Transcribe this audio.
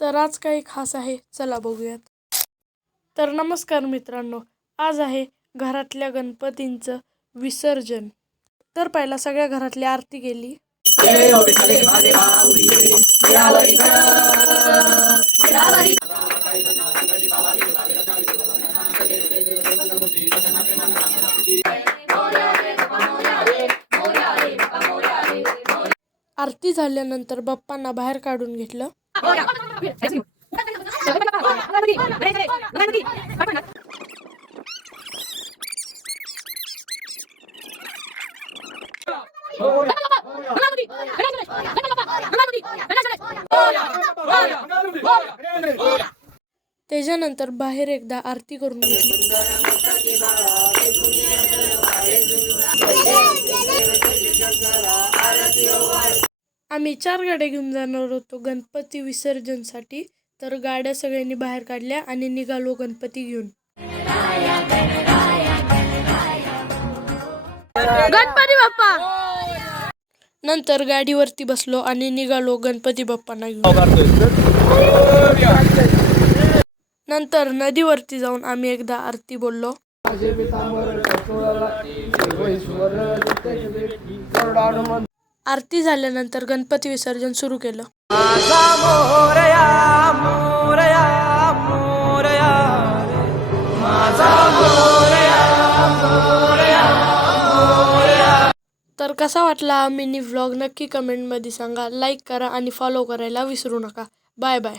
तर आज काही खास आहे, चला बघूयात. तर नमस्कार मित्रांनो, आज आहे घरातल्या गणपतींचं विसर्जन. तर पहिला सगळ्या घरातली आरती गेली. आरती झाल्यानंतर बाप्पांना बाहेर काढून घेतलं. त्याच्यानंतर बाहेर एकदा आरती करून घेतली. आम्ही 4 गाड्या घेऊन जाणार होतो गणपती विसर्जनसाठी. तर गाड्या सगळ्यांनी बाहेर काढल्या आणि निघालो गणपती घेऊन. गणपती बाप्पा. नंतर गाडीवरती बसलो आणि निघालो गणपती बाप्पांना घेऊन. नंतर नदीवरती जाऊन आम्ही एकदा आरती बोललो. आरती झाल्यानंतर गणपती विसर्जन सुरू केलं. तर कसा वाटला मिनी व्लॉग नक्की कमेंटमध्ये सांगा. लाईक करा आणि फॉलो करायला विसरू नका. Bye bye.